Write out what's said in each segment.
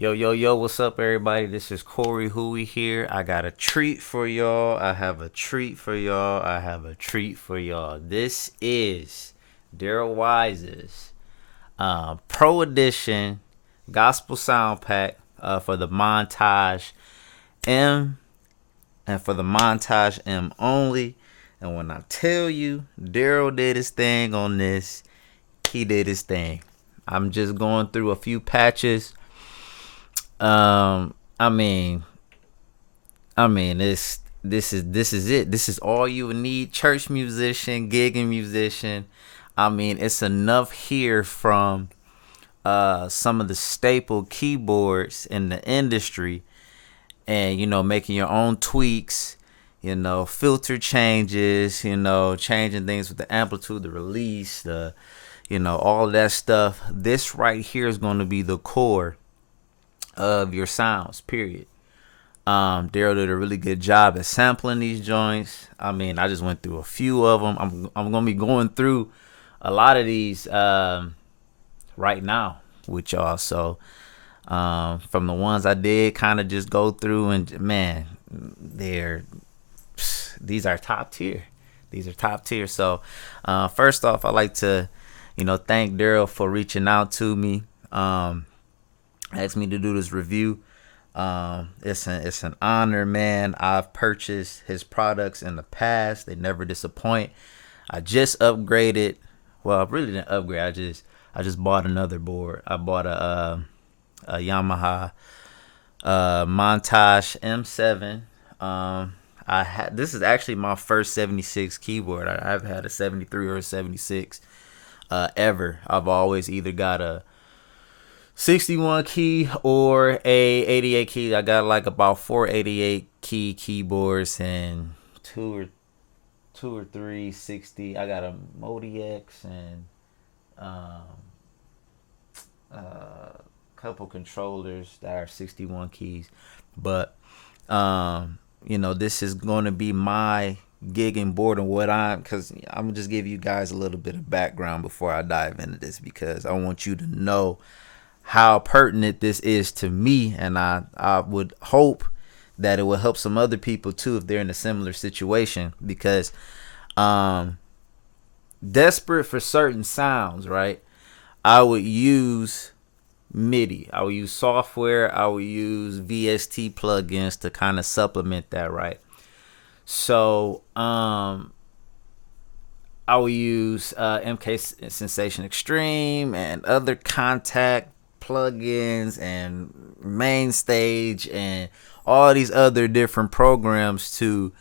Yo, yo, yo, what's up, everybody? This is Corey Huey here. I got a treat for y'all. I have a treat for y'all. I have a treat for y'all. This is Daryl Wise's Pro Edition Gospel Sound Pack for the Montage M and for the Montage M only. And when I tell you Daryl did his thing on this, he did his thing. I'm just going through a few patches. I mean, this is it. This is all you would need. Church musician, gigging musician. I mean, it's enough here from some of the staple keyboards in the industry, and making your own tweaks, filter changes, changing things with the amplitude, the release, the all of that stuff. This right here is going to be the core of your sounds, period. Daryl did a really good job at sampling these joints. I mean, I just went through a few of them. I'm gonna be going through a lot of these right now with y'all. So from the ones I did kind of just go through, and man, these are top tier. These are top tier. So first off, I'd like to thank Daryl for reaching out to me. Asked me to do this review. It's an honor, man. I've purchased his products in the past. They never disappoint. I just upgraded. Well, I really didn't upgrade. I just bought another board. I bought a Yamaha Montage M7. This is actually my first 76 keyboard. I've had a 73 or a 76 ever. I've always either got a 61 key or a 88 key. I got like about 4 88 key keyboards and two or three 60. I got a Modix and a couple controllers that are 61 keys. But this is going to be my gigging board, and because I'm gonna just give you guys a little bit of background before I dive into this, because I want you to know how pertinent this is to me, and I would hope that it will help some other people too if they're in a similar situation, because desperate for certain sounds, right? I would use MIDI. I would use software. I would use VST plugins to kind of supplement that, right? So I would use MKS Sensation Extreme and other contact plugins and main stage and all these other different programs to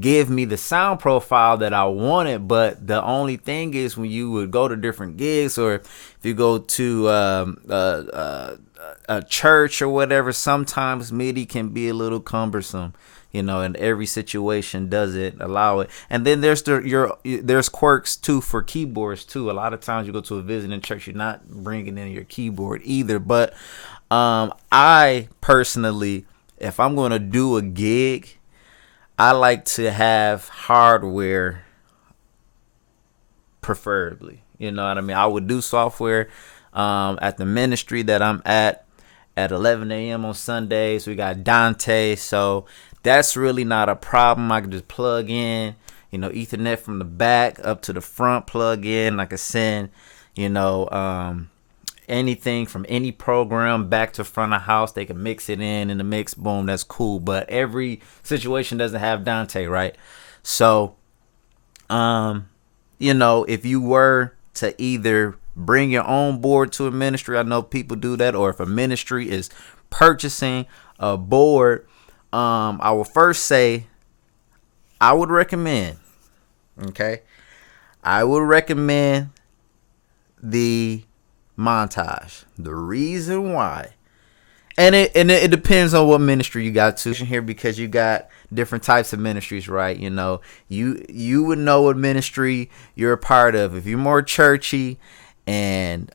give me the sound profile that I wanted. But the only thing is, when you would go to different gigs, or if you go to a church or whatever, sometimes MIDI can be a little cumbersome, and every situation doesn't allow it. And then there's quirks too for keyboards too. A lot of times you go to a visiting church, you're not bringing in your keyboard either. But I personally, if I'm going to do a gig, I like to have hardware, preferably. You know what I mean? I would do software at the ministry that I'm at 11 a.m. on Sundays. We got Dante, so that's really not a problem. I can just plug in, Ethernet from the back up to the front, plug in. I can send, anything from any program back to front of house. They can mix it in the mix. Boom, that's cool. But every situation doesn't have Dante, right? So, if you were to either bring your own board to a ministry, I know people do that, or if a ministry is purchasing a board, I will first say I would recommend the Montage. The reason why, and it depends on what ministry you got to here, because you got different types of ministries, right? You would know what ministry you're a part of. If you're more churchy, and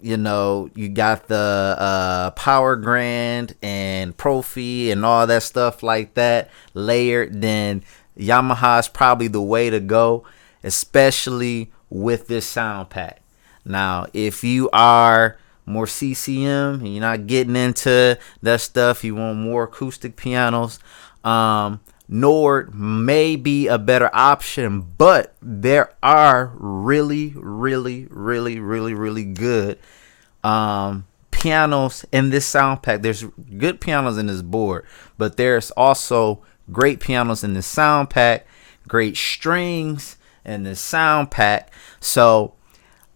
you got the Power Grand and Profi and all that stuff like that layered, then Yamaha is probably the way to go, especially with this sound pack. Now, if you are more CCM, and you're not getting into that stuff, you want more acoustic pianos, Nord may be a better option, but there are really good pianos in this sound pack. There's good pianos in this board, but there's also great pianos in the sound pack, great strings in the sound pack. So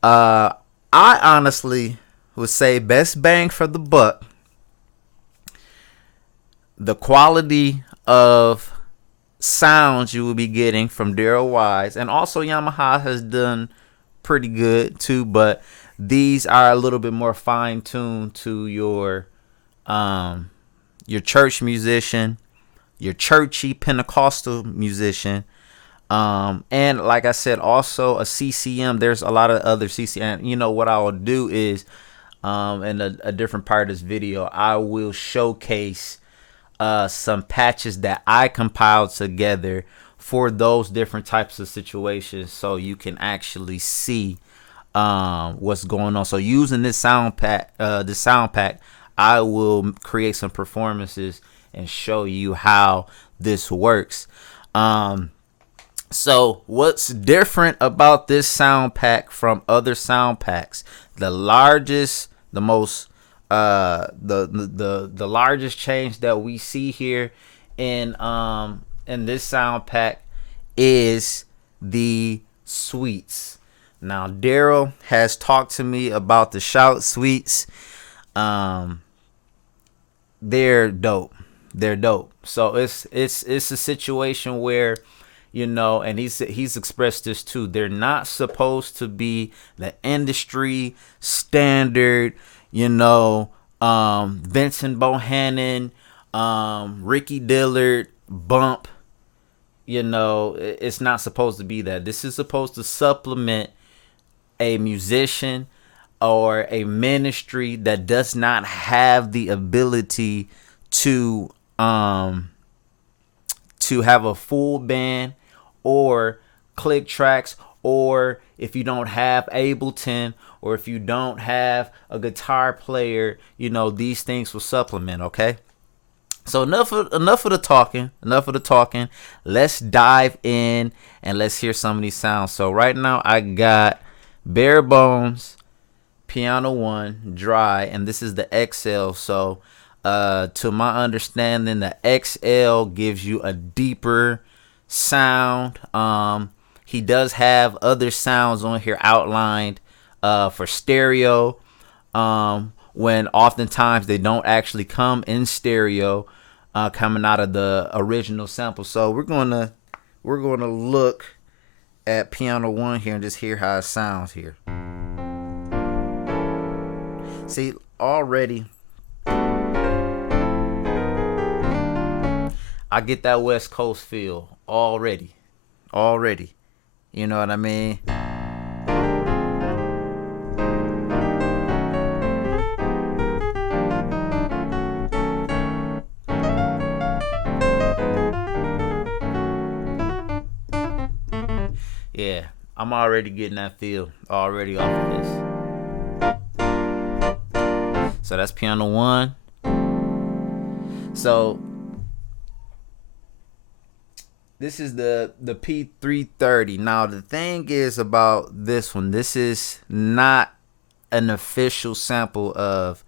I honestly would say best bang for the buck, the quality of sounds you will be getting from Daryl Wise, and also Yamaha has done pretty good too, but these are a little bit more fine-tuned to your church musician, your churchy Pentecostal musician, and like I said, also a CCM. There's a lot of other CCM. You know what I will do is in a different part of this video, I will showcase some patches that I compiled together for those different types of situations, so you can actually see what's going on. So using this sound pack, I will create some performances and show you how this works. So what's different about this sound pack from other sound packs? The largest, the most the largest change that we see here in this sound pack is the suites. Now Daryl has talked to me about the shout suites. They're dope. So it's a situation where, you know, and he's expressed this too, they're not supposed to be the industry standard, you know, Vincent Bohannon, Ricky Dillard bump. You know, it's not supposed to be that. This is supposed to supplement a musician or a ministry that does not have the ability to have a full band or click tracks, or if you don't have Ableton, or if you don't have a guitar player, you know, these things will supplement. Okay, so enough of the talking. Let's dive in and let's hear some of these sounds. So right now I got bare bones, piano 1, dry, and this is the XL. So to my understanding, the XL gives you a deeper sound. He does have other sounds on here outlined for stereo, when oftentimes they don't actually come in stereo, coming out of the original sample. So we're gonna look at piano 1 here and just hear how it sounds here. See, already I get that West Coast feel already. You know what I mean? Yeah, I'm already getting that feel already off of this. So that's piano 1. So this is the P330. Now the thing is about this one, this is not an official sample of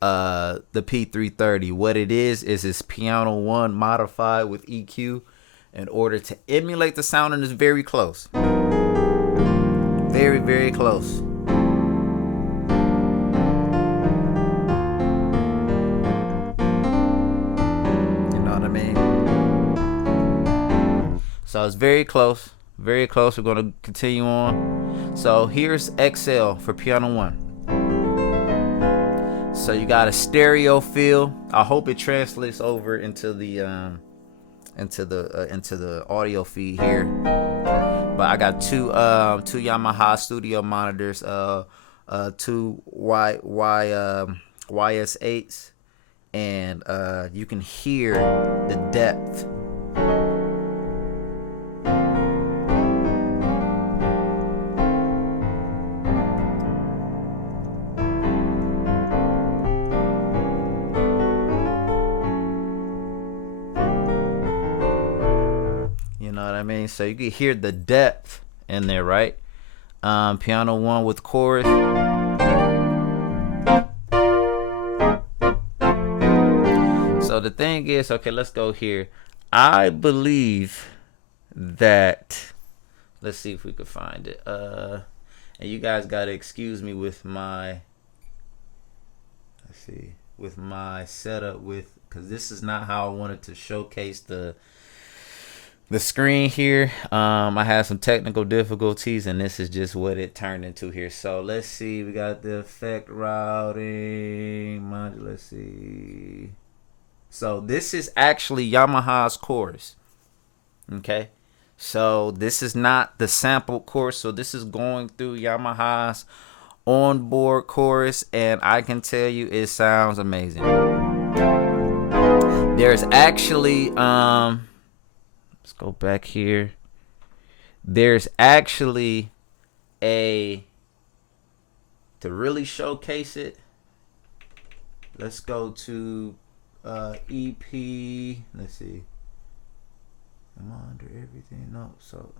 the P330. What it is it's piano 1 modified with EQ in order to emulate the sound, and it's very close. Very close. You know what I mean? So it's very close. We're going to continue on. So here's XL for piano 1. So you got a stereo feel. I hope it translates over into the audio feed here. But I got two Yamaha studio monitors, two YS8s, and you can hear the depth. mean? So you can hear the depth in there, right? Piano 1 with chorus. So the thing is, okay, let's go here. I believe that, let's see if we could find it. And you guys gotta excuse me with my, let's see, with my setup because this is not how I wanted to showcase the screen here. I had some technical difficulties, and this is just what it turned into here. So let's see, we got the effect routing, let's see. So this is actually Yamaha's chorus. Okay, so this is not the sampled chorus. So this is going through Yamaha's onboard chorus, and I can tell you it sounds amazing. There's actually let's go back here. There's actually to really showcase it, let's go to EP, let's see, am I under everything? No, so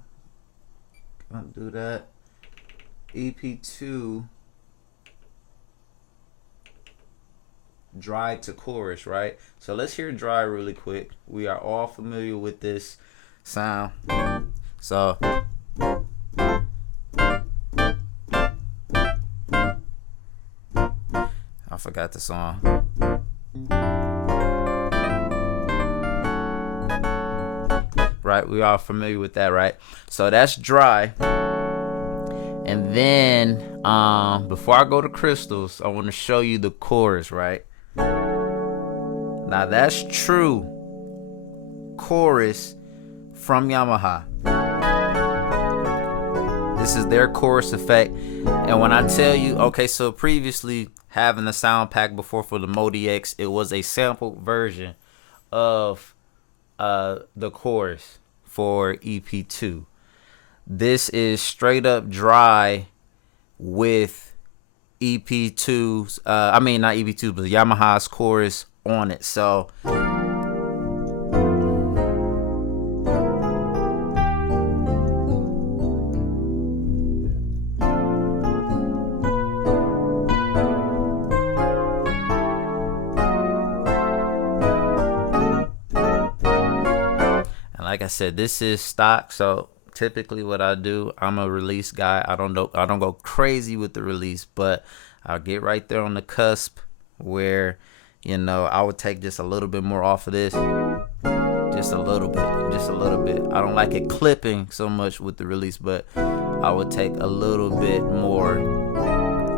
can't do that. EP2 dry to chorus, right? So let's hear dry really quick. We are all familiar with this sound. So I forgot the song. Right, we are familiar with that, right? So that's dry. And then before I go to crystals, I want to show you the chorus, right? Now that's true chorus from Yamaha. This is their chorus effect. And when I tell you, okay, so previously having the sound pack before for the Modi X, it was a sampled version of the chorus for EP2. This is straight up dry with EP2's, I mean not EP2, but Yamaha's chorus on it. So like I said, this is stock. So typically what I do, I'm a release guy. I don't go crazy with the release, but I'll get right there on the cusp where, you know, I would take just a little bit more off of this. Just a little bit. I don't like it clipping so much with the release, but I would take a little bit more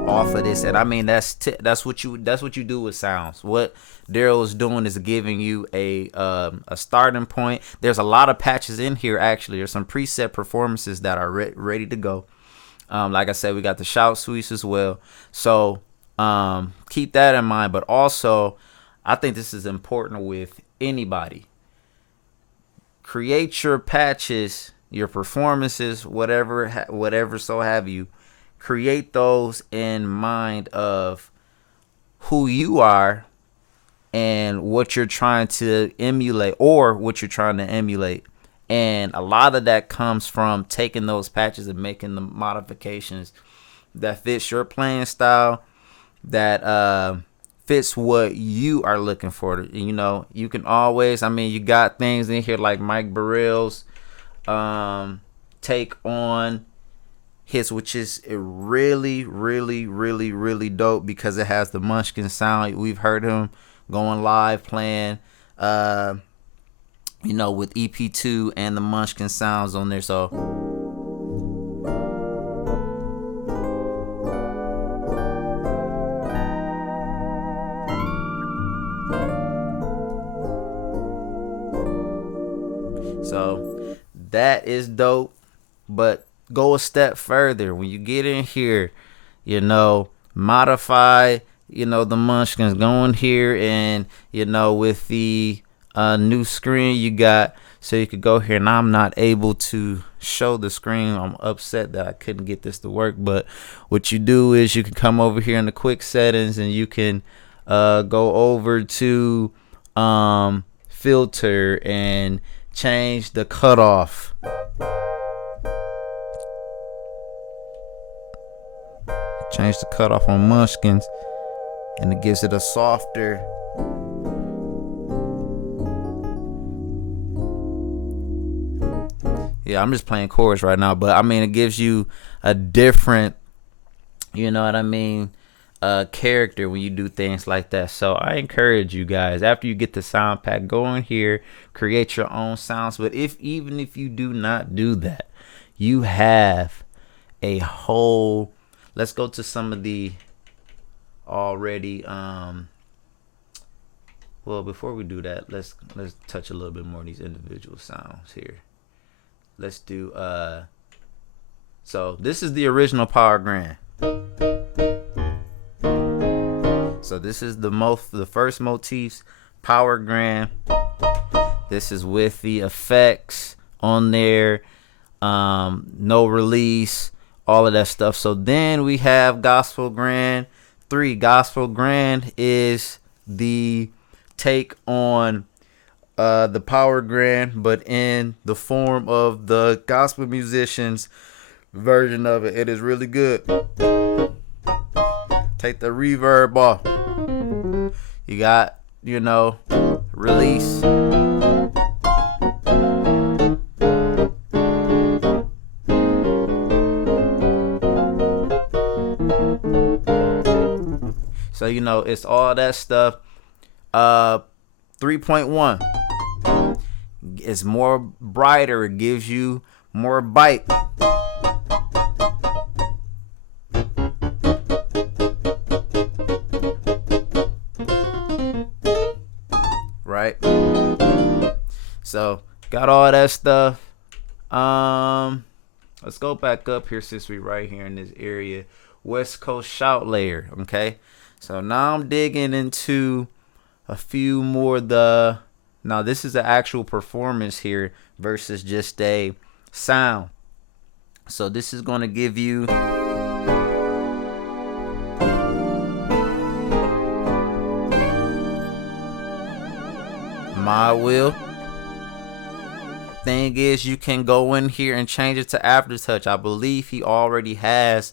off of this. And I mean, that's what you do with sounds. What Daryl is doing is giving you a starting point. There's a lot of patches in here. Actually, there's some preset performances that are ready to go. Like I said, we got the shout suites as well. So keep that in mind. But also, I think this is important with anybody. Create your patches, your performances, whatever so have you. Create those in mind of who you are and what you're trying to emulate, or what you're trying to emulate. And a lot of that comes from taking those patches and making the modifications that fits your playing style, that fits what you are looking for. You know, you can always, I mean, you got things in here like Mike Burrell's take on his, which is really dope because it has the Munchkin sound. We've heard him going live playing, you know, with EP2 and the Munchkin sounds on there. So that is dope. But go a step further. When you get in here, you know, modify, you know, the Munchkins. Go in here and, you know, with the new screen you got, so you could go here. And I'm not able to show the screen. I'm upset that I couldn't get this to work. But what you do is you can come over here in the quick settings and you can go over to filter and change the cutoff. change the cutoff on Munchkins, and it gives it a softer. Yeah, I'm just playing chords right now, but I mean, it gives you a different, you know what I mean, character when you do things like that. So I encourage you guys, after you get the sound pack, go in here, create your own sounds. But even if you do not do that, you have a whole. Let's go to some of the already. Well, before we do that, let's touch a little bit more of these individual sounds here. Let's do so this is the original power grand. So this is the first motifs power grand. This is with the effects on there, no release, all of that stuff. So then we have gospel grand 3. Gospel grand is the take on the power grand, but in the form of the gospel musicians version of it. It is really good. Take the reverb off. You got, release. So it's all that stuff. 3.1. It's more brighter. It gives you more bite. Right? So got all that stuff. Let's go back up here since we right here in this area. West Coast shout layer. Okay. So now I'm digging into a few more now this is an actual performance here versus just a sound. So this is going to give you my will. Thing is, you can go in here and change it to aftertouch. I believe he already has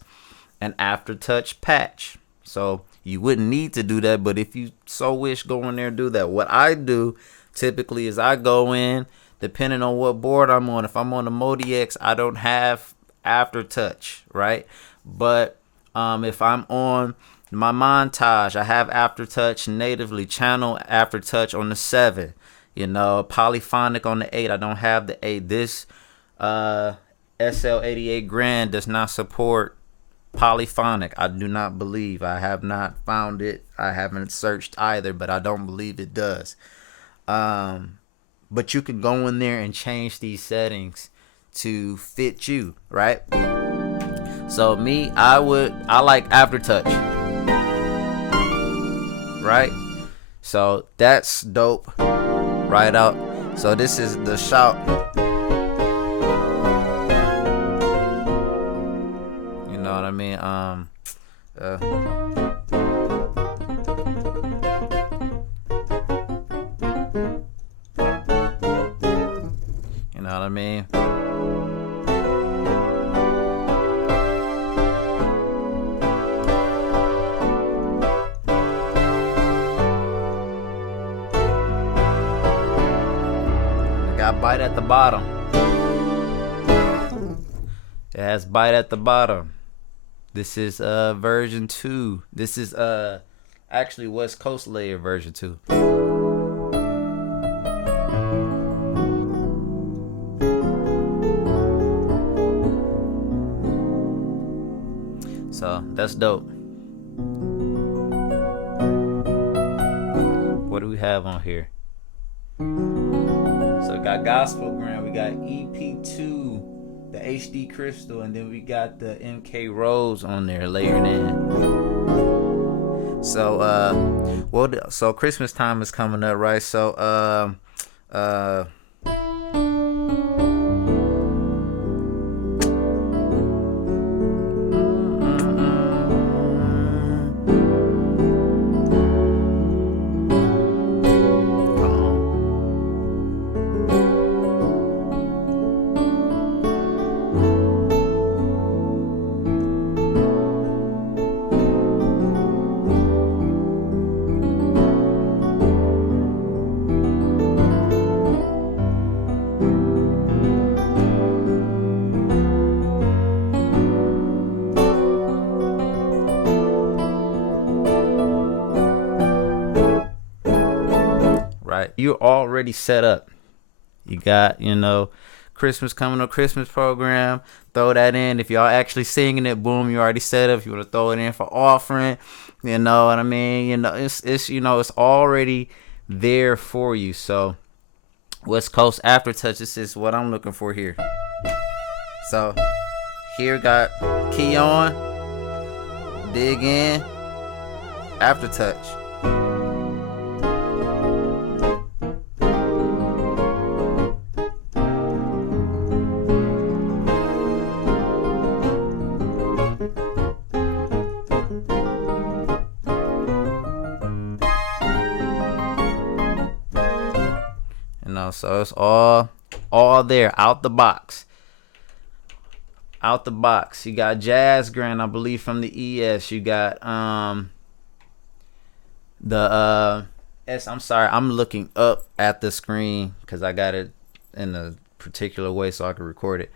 an aftertouch patch, so you wouldn't need to do that, but if you so wish, go in there and do that. What I do typically is I go in, depending on what board I'm on. If I'm on the Modi X, I don't have aftertouch, right? But if I'm on my Montage, I have aftertouch natively, channel aftertouch on the 7. Polyphonic on the 8. I don't have the 8. This SL88 Grand does not support polyphonic. I do not believe. I have not found it. I haven't searched either, but I don't believe it does. But you can go in there and change these settings to fit you, right? So me, I like aftertouch, right? So that's dope right out. So this is the shout. You know what I mean? You know what I mean? Got bite at the bottom. It has bite at the bottom. This is version 2. This is actually West Coast layer version 2. So that's dope. What do we have on here? So we got Gospel Grand, we got EP2, the HD Crystal, and then we got the MK Rose on there layered in. So so Christmas time is coming up, right? So right? You're already set up. You got, Christmas coming up, Christmas program. Throw that in. If y'all actually singing it, boom, you already set up. If you want to throw it in for offering, you know what I mean? It's already there for you. So West Coast Aftertouch, this is what I'm looking for here. So here got key on, dig in, Aftertouch. So it's all there, out the box. Out the box. You got Jazz Grand, I believe, from the ES. You got the S. I'm sorry, I'm looking up at the screen because I got it in a particular way so I can record it.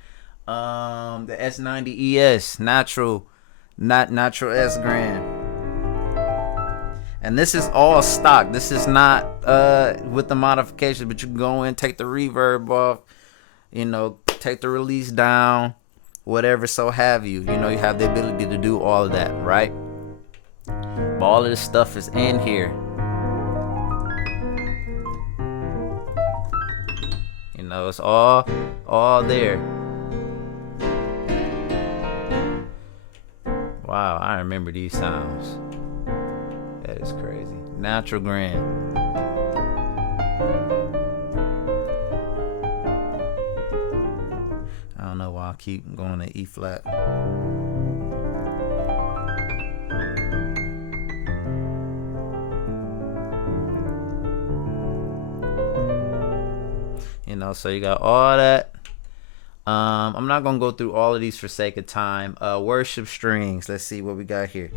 The S90 ES, natural S Grand. And this is all stock. This is not with the modifications, but you can go in, take the reverb off, take the release down, whatever so have you. You have the ability to do all of that, right? But all of this stuff is in here. It's all there. Wow, I remember these sounds. That is crazy. Natural Grand. I don't know why I keep going to E flat. So you got all that. I'm not gonna go through all of these for sake of time. Worship strings. Let's see what we got here.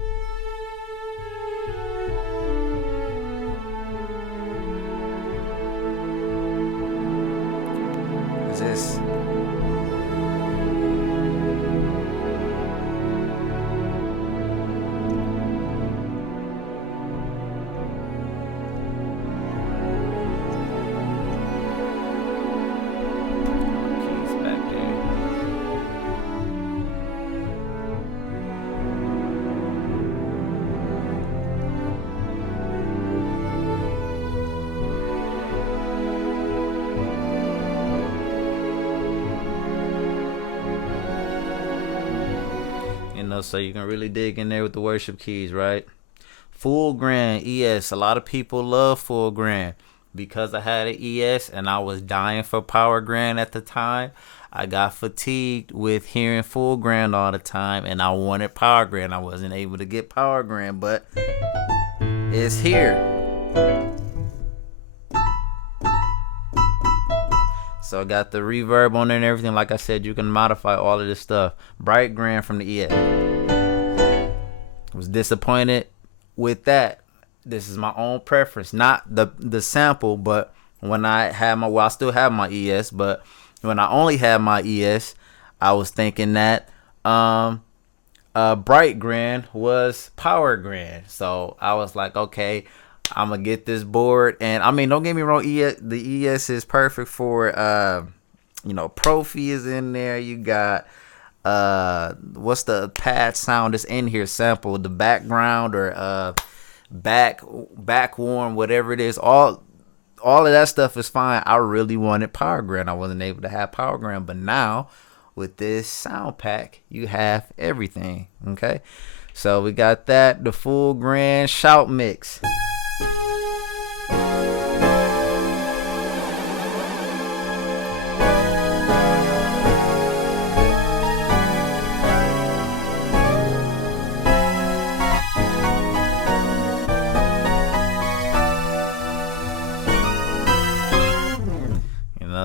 This keys back there. So you can really dig in there with the worship keys, right? Full Grand ES. A lot of people love Full Grand. Because I had an ES and I was dying for Power Grand at the time, I got fatigued with hearing Full Grand all the time, and I wanted Power Grand. I wasn't able to get Power Grand, but it's here. So I got the reverb on there and everything. Like I said, you can modify all of this stuff. Bright Grand from the ES. Was disappointed with that. This is my own preference, not the sample, but when I had I still have my ES, but when I only had my ES, I was thinking that Bright Grand was Power Grand. So I was like, okay, I'm gonna get this board. And I mean, don't get me wrong, the ES is perfect for Profi is in there. You got what's the pad sound that's in here sample, the background or back warm, whatever it is, all of that stuff is fine. I really wanted Power Grand. I wasn't able to have Power Grand, but now with this sound pack, you have everything. Okay, so we got that, the Full Grand shout mix.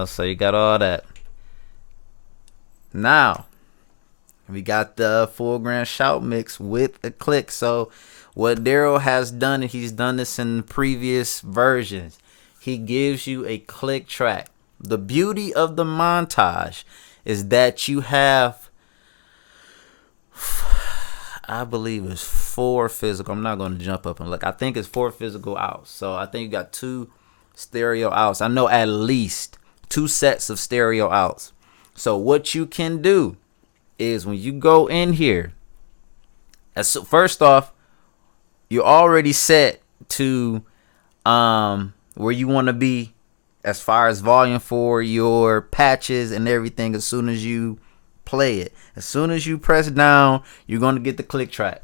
So you got all that. Now we got the Full Grand shout mix with a click. So what Daryl has done, and he's done this in previous versions, he gives you a click track. The beauty of the montage is that you have, I believe it's 4 physical. I'm not going to jump up and look. I think it's 4 physical outs. So I think you got 2 stereo outs. I know at least 2 sets of stereo outs. So what you can do is when you go in here, first off, you're already set to where you want to be as far as volume for your patches and everything. As soon as you play it, as soon as you press down, you're going to get the click track.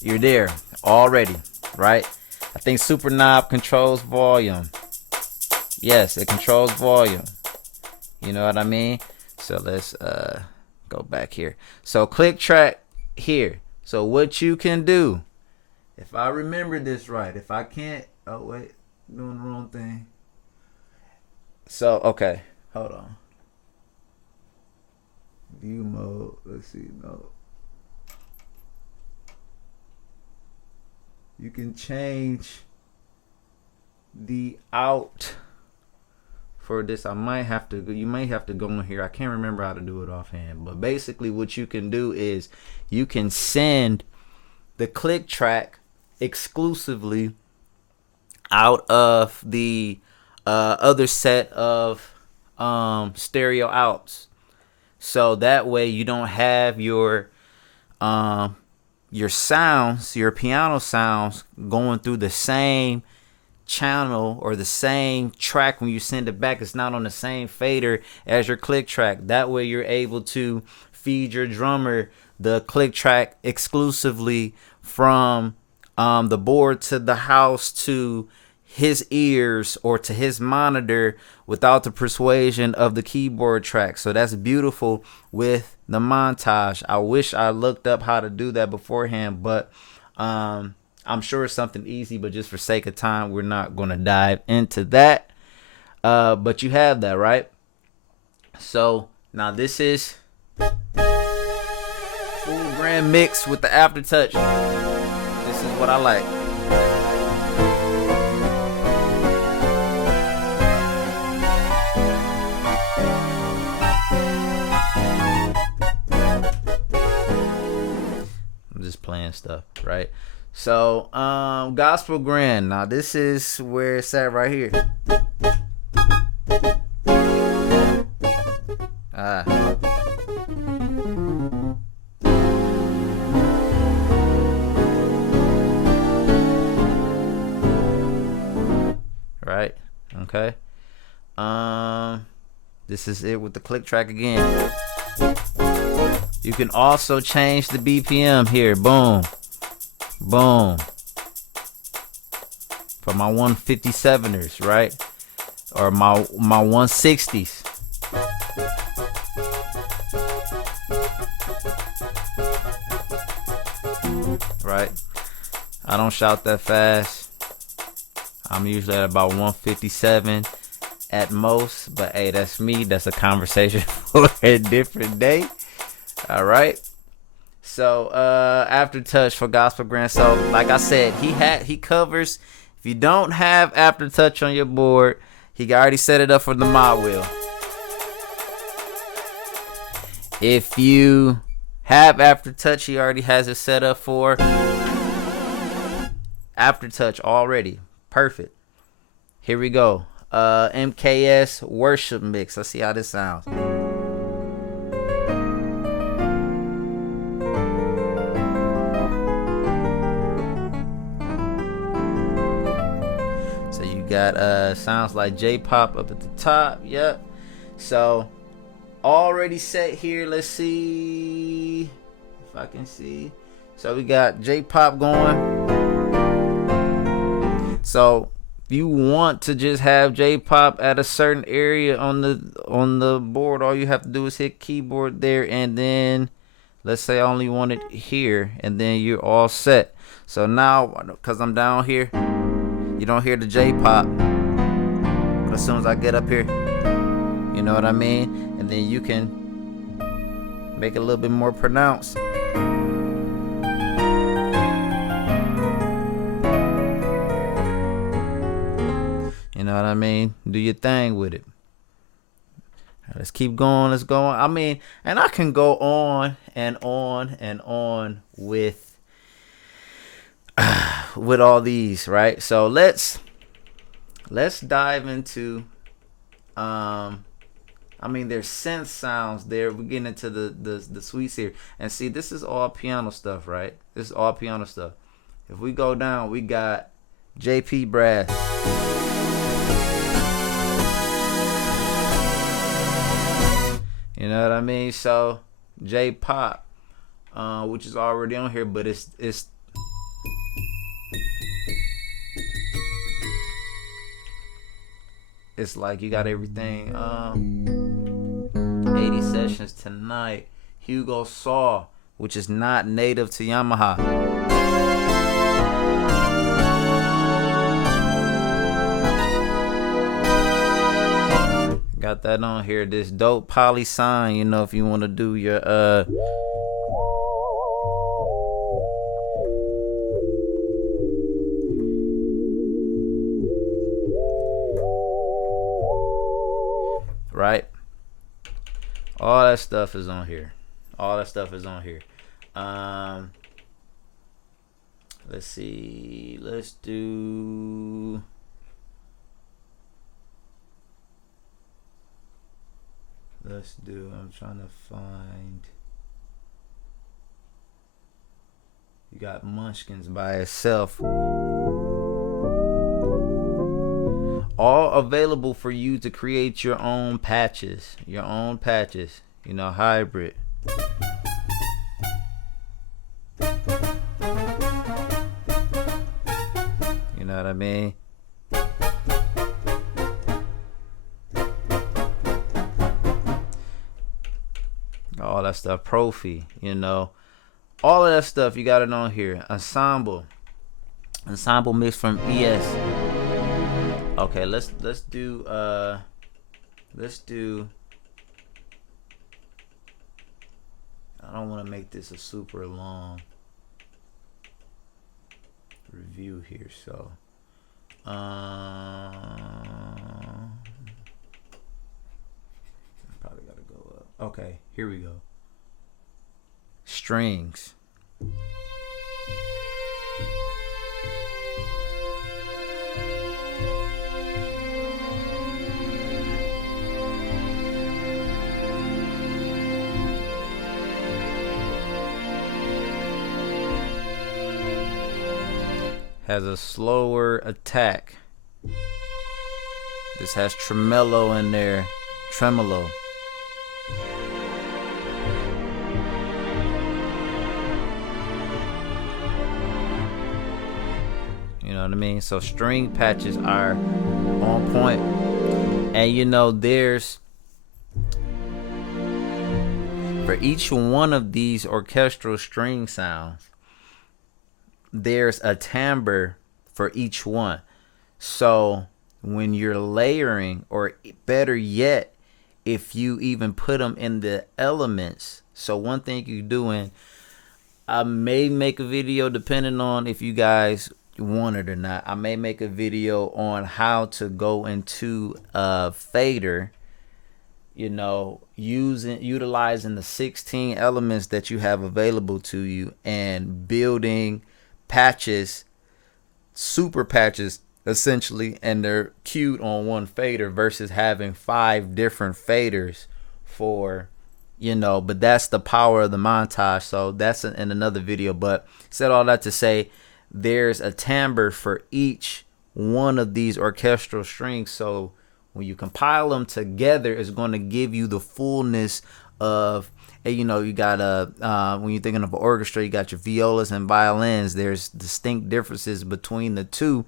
You're there already, right? I think Super Knob controls volume. Yes, it controls volume. You know what I mean? So let's go back here. So click track here. So what you can do, if I remember this right, if I can't, oh wait, doing the wrong thing. So okay, hold on. View mode. Let's see. No. You can change the out for this. You might have to go in here. I can't remember how to do it offhand, but basically what you can do is you can send the click track exclusively out of the other set of stereo outs. So that way you don't have your sounds, your piano sounds going through the same channel or the same track when you send it back. It's not on the same fader as your click track. That way you're able to feed your drummer the click track exclusively from the board to the house to his ears or to his monitor without the persuasion of the keyboard track. So that's beautiful with the Montage. I wish I looked up how to do that beforehand, but I'm sure it's something easy, but just for sake of time, we're not going to dive into that. But you have that, right? So now this is full grand mix with the aftertouch. This is what I like. I'm just playing stuff, right? So, Gospel Grand. Now, this is where it's at right here. Right? Okay. This is it with the click track again. You can also change the BPM here. Boom. Boom. For my 157ers, right? Or my 160s. Right? I don't shout that fast. I'm usually at about 157 at most. But hey, that's me. That's a conversation for a different day. All right. So aftertouch for Gospel Grand. So like I said, he covers. If you don't have aftertouch on your board, he already set it up for the mod wheel. If you have aftertouch, he already has it set up for aftertouch already. Perfect. Here we go. MKS Worship Mix. Let's see how this sounds. Got sounds like J-pop up at the top. Yep. So already set here. Let's see if I can see. So we got J-pop going. So if you want to just have J-pop at a certain area on the board, all you have to do is hit keyboard there, and then let's say I only want it here, and then you're all set. So now, because I'm down here, you don't hear the J-pop. But as soon as I get up here, you know what I mean? And then you can make it a little bit more pronounced. You know what I mean? Do your thing with it. Let's keep going. Let's go on. I mean, and I can go on and on and on with all these, right? So let's dive into I mean, there's synth sounds there. We're getting into the sweets here. And see, this is all piano stuff, right? This is all piano stuff. If we go down, we got JP Brass. You know what I mean? So J Pop, which is already on here, but it's like you got everything. 80 sessions tonight. Hugo Saw, which is not native to Yamaha. Got that on here. This dope poly sign, you know, if you want to do your right? All that stuff is on here. All that stuff is on here. Let's see. I'm trying to find. You got Munchkins by itself. All available for you to create your own patches. You know, hybrid. You know what I mean? All that stuff. Profi, you know. All of that stuff, you got it on here. Ensemble mix from ES. Okay, let's do I don't want to make this a super long review here, so probably gotta go up. Okay, here we go. Strings. Has a slower attack. This has tremolo in there. Tremolo. You know what I mean? So string patches are on point. And you know, there's for each one of these orchestral string sounds, there's a timbre for each one. So when you're layering, or better yet, if you even put them in the elements. So one thing you doing, I may make a video, depending on if you guys want it or not. I may make a video on how to go into a fader, you know, utilizing the 16 elements that you have available to you, and building patches, super patches essentially, and they're cued on one fader versus having 5 different faders for, you know. But that's the power of the montage. So that's in another video. But said all that to say, there's a timbre for each one of these orchestral strings. So when you compile them together, it's going to give you the fullness of, you know, you got when you're thinking of an orchestra, you got your violas and violins. There's distinct differences between the two,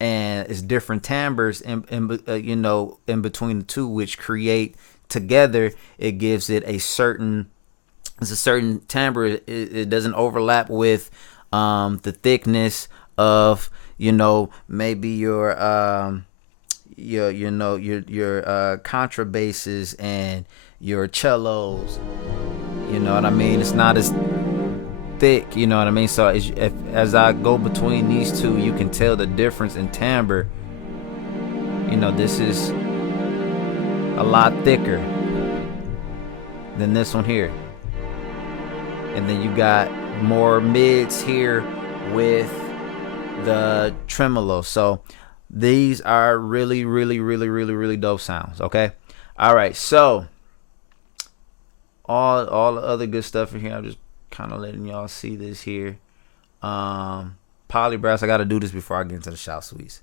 and it's different timbres you know, in between the two, which create together. It gives it a certain timbre. It doesn't overlap with the thickness of, you know, maybe your contrabasses and your cellos. You know what I mean? It's not as thick, you know what I mean? So as I go between these two, you can tell the difference in timbre. You know, this is a lot thicker. than this one here. And then you got more mids here with the tremolo. So these are really, really, really, really, really dope sounds. Okay. All right. So all the other good stuff in here, I'm just kind of letting y'all see this here. Polybrass, I got to do this before I get into the shout suites.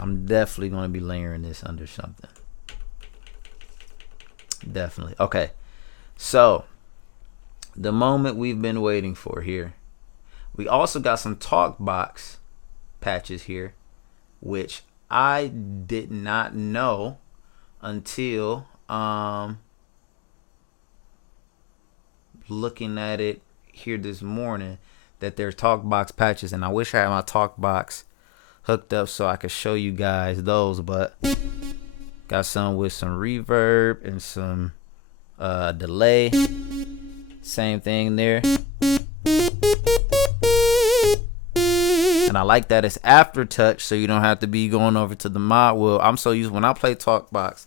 I'm definitely going to be layering this under something. Definitely. Okay. So, the moment we've been waiting for here. We also got some Talkbox patches here, which I did not know until looking at it here this morning that there's Talkbox patches, and I wish I had my Talkbox hooked up so I could show you guys those, but got some with some reverb and some delay. Same thing there. And I like that it's aftertouch, so you don't have to be going over to the mod wheel. I'm so used, when I play Talkbox,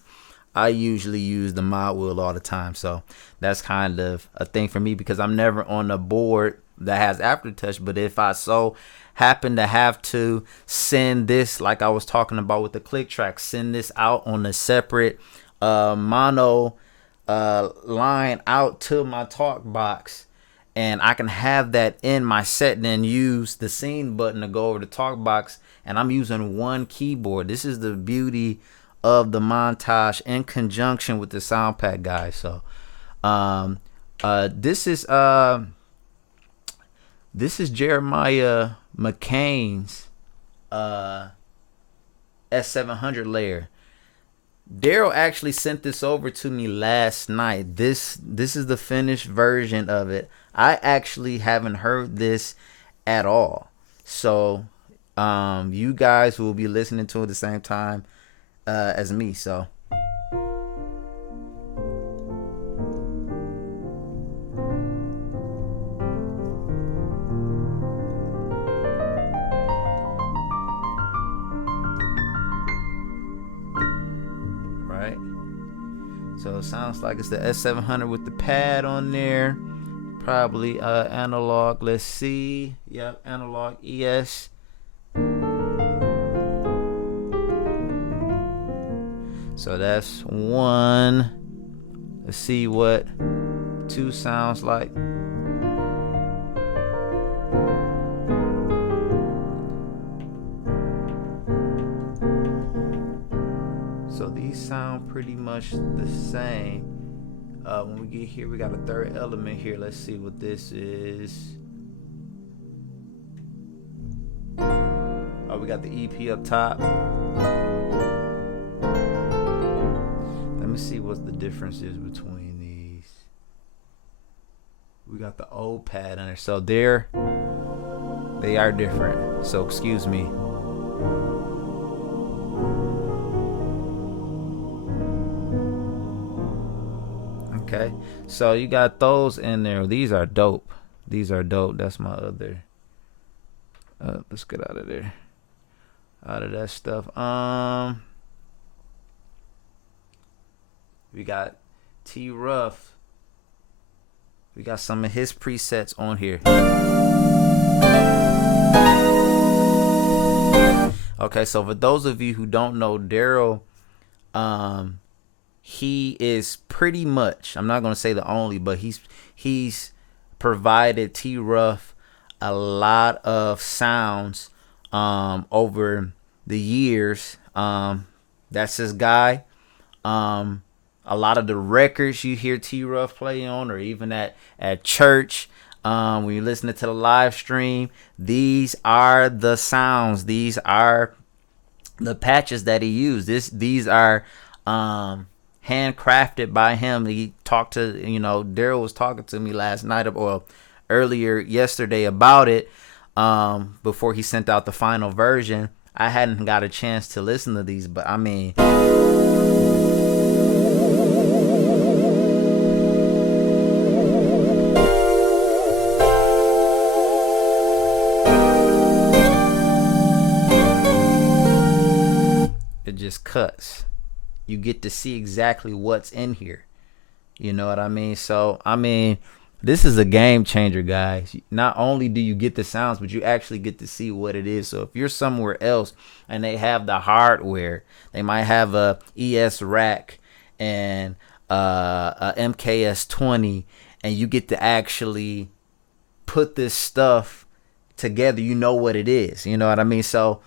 I usually use the mod wheel all the time. So that's kind of a thing for me because I'm never on a board that has aftertouch. But if I so happen to have to send this, like I was talking about with the click track, send this out on a separate mono line out to my Talkbox, and I can have that in my set and then use the scene button to go over to Talkbox, and I'm using one keyboard. This is the beauty of the Montage in conjunction with the sound pack, guys. So this is Jeremiah McCain's S700 layer. Daryl actually sent this over to me last night. This is the finished version of it. I actually haven't heard this at all. So you guys will be listening to it at the same time as me. So it sounds like it's the S700 with the pad on there. Probably analog. Let's see. Yep, analog ES. So that's one. Let's see what two sounds like. So these sound pretty much the same. When we get here, we got a third element here. Let's see what this is. Oh, we got the EP up top. Let me see what the difference is between these. We got the old pad on there. So they are different. So excuse me. Okay, so you got those in there. These are dope. These are dope. That's my other. Let's get out of there. Out of that stuff. We got T Ruff. We got some of his presets on here. Okay, so for those of you who don't know, Daryl, he is pretty much, I'm not going to say the only, but he's provided T Ruff a lot of sounds over the years. That's his guy. A lot of the records you hear T Ruff play on, or even at church, when you're listening to the live stream, these are the sounds. These are the patches that he used. These are handcrafted by him. He talked to, Daryl was talking to me last night or earlier yesterday about it, before he sent out the final version. I hadn't got a chance to listen to these, but I mean, just cuts. You get to see exactly what's in here. You know what I mean? So, I mean, this is a game changer, guys. Not only do you get the sounds, but you actually get to see what it is. So if you're somewhere else and they have the hardware, they might have a ES rack and a MKS 20, and you get to actually put this stuff together. You know what it is. You know what I mean? So,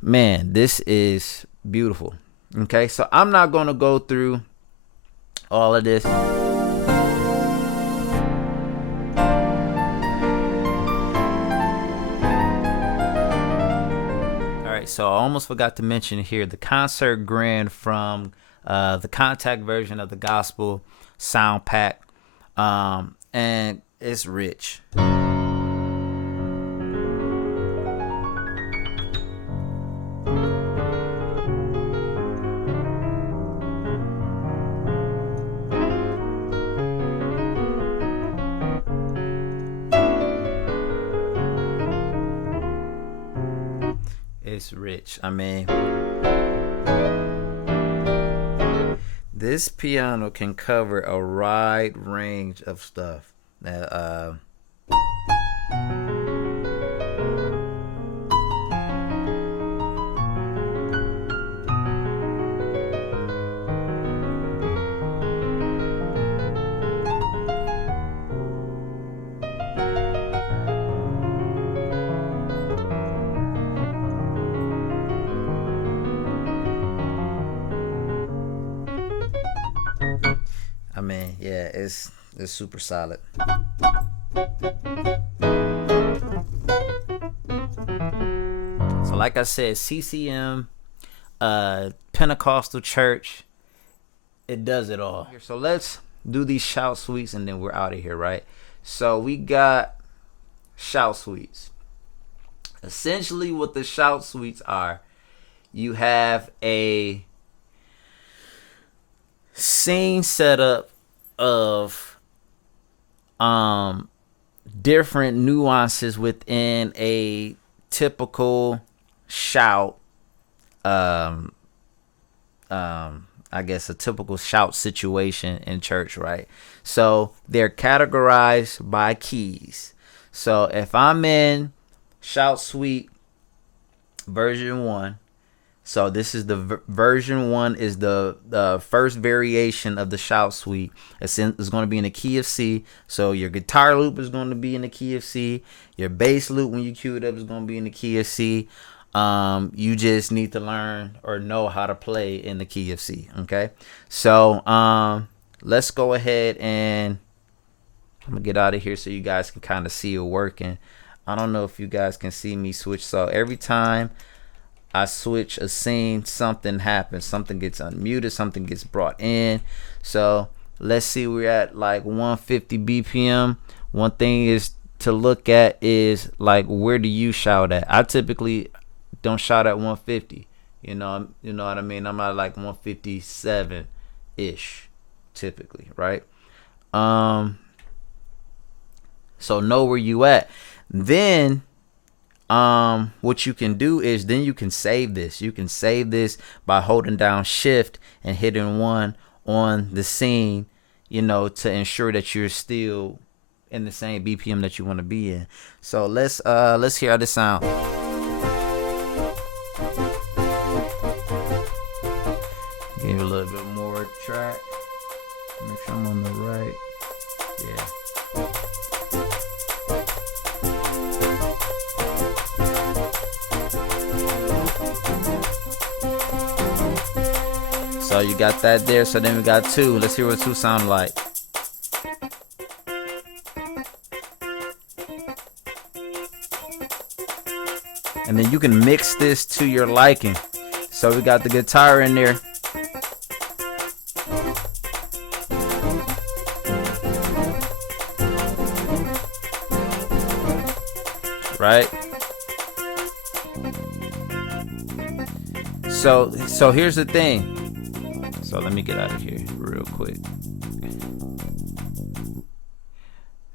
man, this is beautiful. Okay, so I'm not going to go through all of this. All right, so I almost forgot to mention here the concert grand from the contact version of the gospel sound pack, and it's rich. It's rich. I mean, this piano can cover a wide range of stuff. I mean, yeah, it's super solid. So like I said, CCM, Pentecostal church, it does it all. So let's do these shout suites and then we're out of here, right? So we got shout suites. Essentially what the shout suites are, you have a scene setup of different nuances within a typical shout, I guess a typical shout situation in church, right? So they're categorized by keys. So if I'm in shout suite version 1, so this is the version 1 is the first variation of the shout suite. It's going to be in the key of C. So your guitar loop is going to be in the key of C. Your bass loop when you cue it up is going to be in the key of C. You just need to learn or know how to play in the key of C. Okay. So let's go ahead and I'm gonna get out of here so you guys can kind of see it working. I don't know if you guys can see me switch. So every time I switch a scene, something happens. Something gets unmuted, something gets brought in. So let's see, we're at like 150 BPM. One thing is to look at is like, where do you shout at? I typically don't shout at 150. You know what I mean? I'm at like 157 ish typically, right? So know where you at. Then what you can do is then you can save this. You can save this by holding down shift and hitting 1 on the scene, to ensure that you're still in the same BPM that you want to be in. So let's hear how this sounds. Give it a little bit more track. Make sure I'm on the right. Yeah. So you got that there. So then we got 2. Let's hear what 2 sound like. And then you can mix this to your liking. So we got the guitar in there. Right? So here's the thing. So let me get out of here real quick.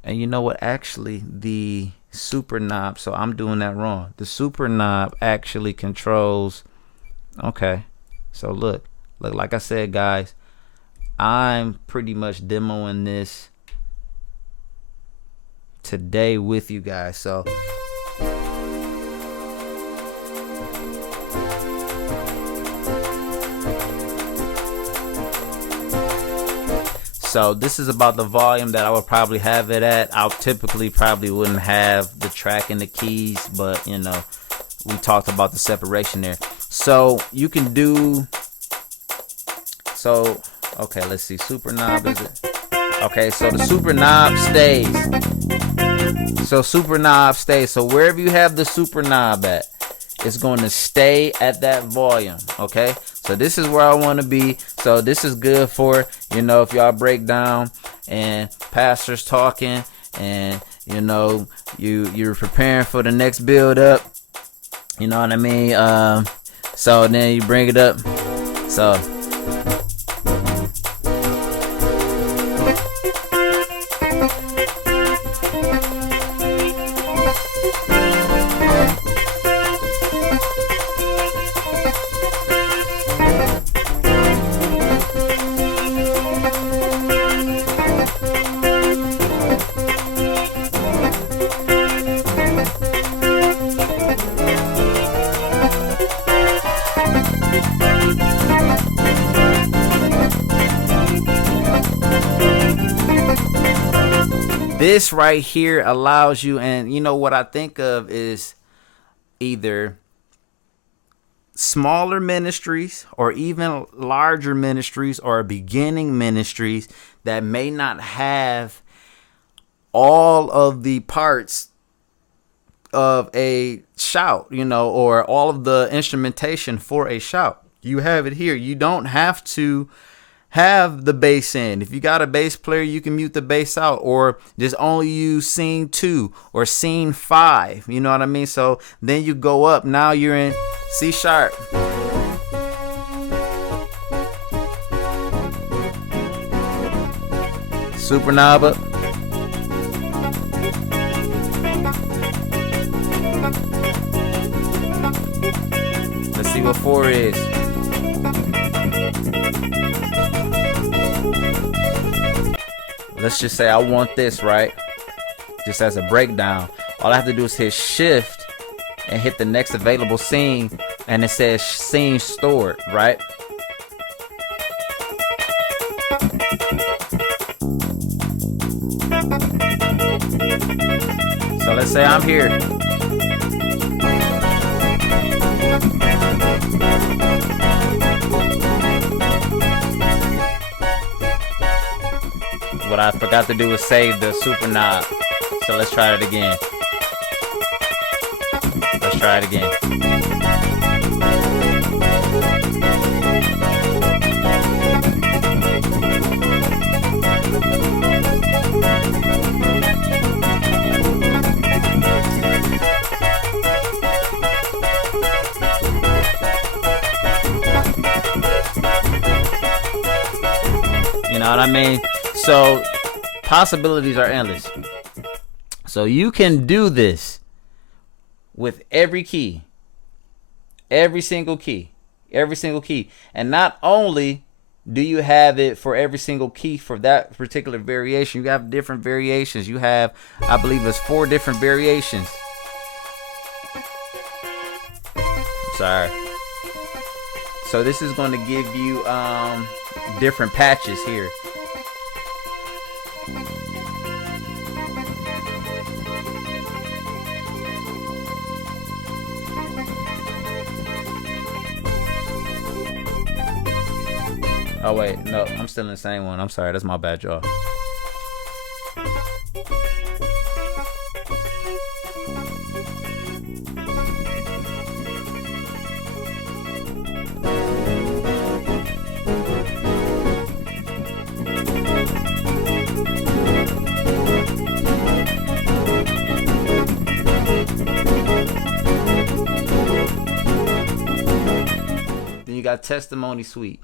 And you know what? Actually, the super knob, so I'm doing that wrong. The super knob actually controls, okay. So look, like I said, guys, I'm pretty much demoing this today with you guys. So this is about the volume that I would probably have it at. I typically probably wouldn't have the track and the keys, but you know, we talked about the separation there. So you can do, so okay, let's see, super knob is it? Okay, so the super knob stays. So super knob stays. So wherever you have the super knob at, it's going to stay at that volume. Okay, so this is where I want to be. So this is good for, you know, if y'all break down and pastor's talking and, you know, you're preparing for the next build up. You know what I mean? So then you bring it up. So this right here allows you, and you know what I think of is either smaller ministries or even larger ministries or beginning ministries that may not have all of the parts of a shout, you know, or all of the instrumentation for a shout. You have it here. You don't have to have the bass in. If you got a bass player, you can mute the bass out, or just only use scene 2 or scene 5. You know what I mean? So then you go up. Now you're in C sharp. Super knob up. Let's see what 4 is. Let's just say I want this, right? Just as a breakdown. All I have to do is hit shift and hit the next available scene, and it says scene stored, right? So let's say I'm here. What I forgot to do was save the super knob. So let's try it again. Let's try it again. You know what I mean? So possibilities are endless. So you can do this with every key, every single key, and not only do you have it for every single key for that particular variation, you have different variations. You have, I believe it's 4 different variations. I'm sorry. So this is going to give you different patches here. Oh wait, no, I'm still in the same one. I'm sorry, that's my bad, y'all. Then you got Testimony Suite.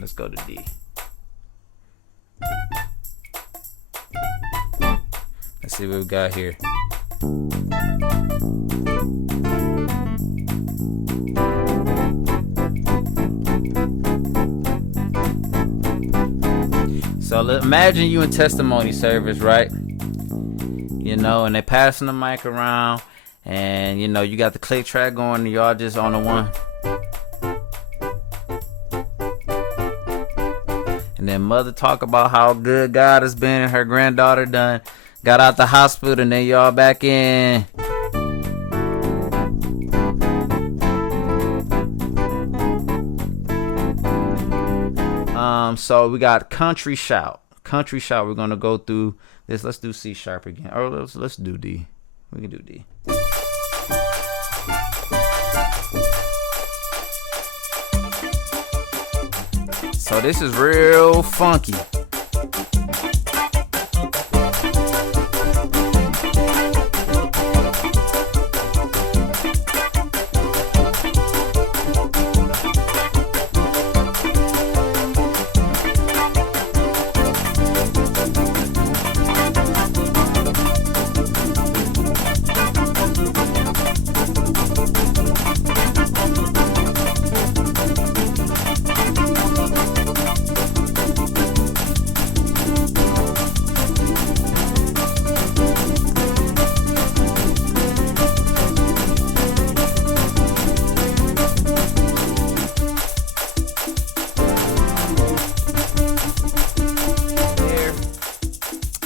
Let's go to D. Let's see what we got here. So imagine you in testimony service, right? You know, and they passing the mic around, and you know you got the click track going, and y'all just on the one. And then mother talk about how good God has been, and her granddaughter done got out the hospital, and then y'all back in. So we got country shout. Country shout. We're gonna go through this. Let's do C sharp again. Or let's do D. We can do D. So this is real funky.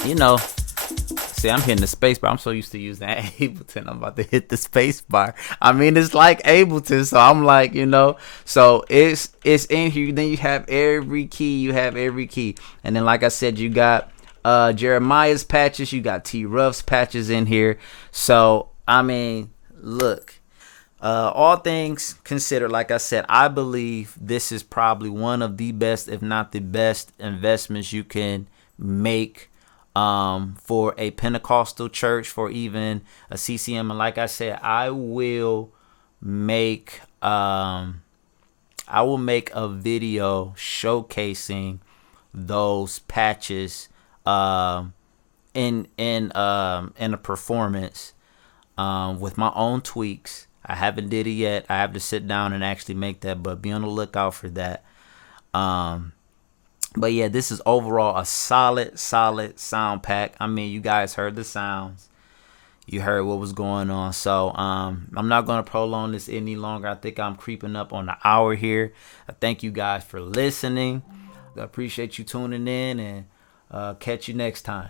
You know, see, I'm hitting the space bar. I'm so used to using Ableton. I'm about to hit the space bar. I mean, it's like Ableton, so I'm like, you know, so it's in here. Then you have every key. You have every key, and then like I said, you got Jeremiah's patches. You got T Ruff's patches in here. So I mean, look. All things considered, like I said, I believe this is probably one of the best, if not the best, investments you can make for a Pentecostal church, for even a CCM. And like I said, I will make a video showcasing those patches in a performance with my own tweaks. I haven't did it yet. I have to sit down and actually make that, but be on the lookout for that. But yeah, this is overall a solid sound pack. I mean, you guys heard the sounds. You heard what was going on. So I'm not going to prolong this any longer. I think I'm creeping up on the hour here. I thank you guys for listening. I appreciate you tuning in, and catch you next time.